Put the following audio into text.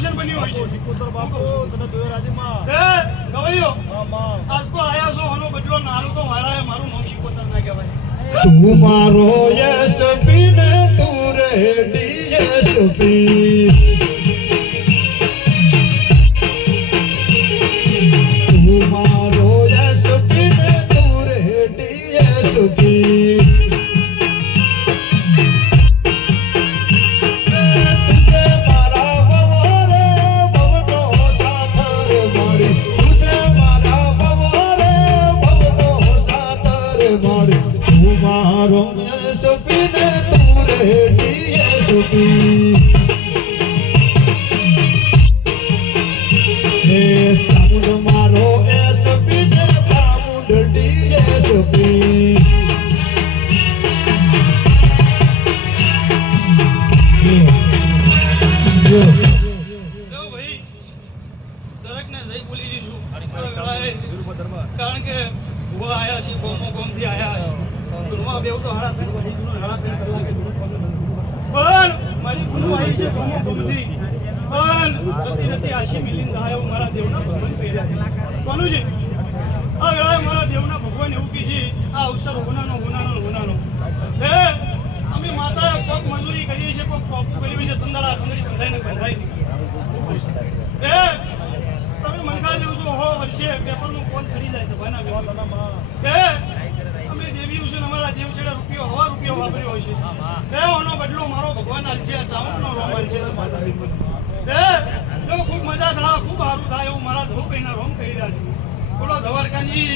ભૂષણ બન્યું હોય છે શિકોતર બાપુ તને જોયો રાજમાં એ ગવૈયો હા માં આજ તો આયા છો આનો બદલો નારું તો વાળાએ મારું નામ શિકોતર ના કહેવાય તું મારો યશપી ને તું રેડી યશપી તું મારો યશપી ને તું રેડી યશપી मारो यशपी ने तू रेडी यशपी हे तामुंड मारो यशपी ने तामुंड डी यशपी લો ભાઈ દરેકને જઈ બોલી દીધું કારણ કે ભૂવા આયા છે ગોમથી આયા છે ગુરુમાં બેવ તો હાડા ત્રણ વધી ગુરુ હાડા ત્રણ કલાકે ગુરુ પણ મારી ગુરુ આવી છે ગોમથી પણ જતી જતી આશી મિલિંદ આયો મારા દેવના ભગવાન પહેર્યા કોનું છે આ વેળાએ મારા દેવના ભગવાન એવું કહે છે આ અવસર હોનાનો હે અમે માતા કોક મજૂરી કરીએ છીએ કોક કોપું કર્યું છે તંદાળા સંદડી બંધાઈને બંધાઈ એ તમે મનખા જેવું છો હો વર્ષે પેપરનું કોલ ખરી જાય છે ભાઈના મેવાતનામાં એ અમે દેવી છે અમારા દેવ છેડે રૂપિયો વાપર્યો હોય છે એ ઓનો બદલો મારો ભગવાન હાલ છે ચામકનો રોમ હાલ છે એ જો ખૂબ મજા થાય ખૂબ સારું થાય એવું મારા ધો કહીના રોમ કહી રહ્યા છે બોલો ધવરકાની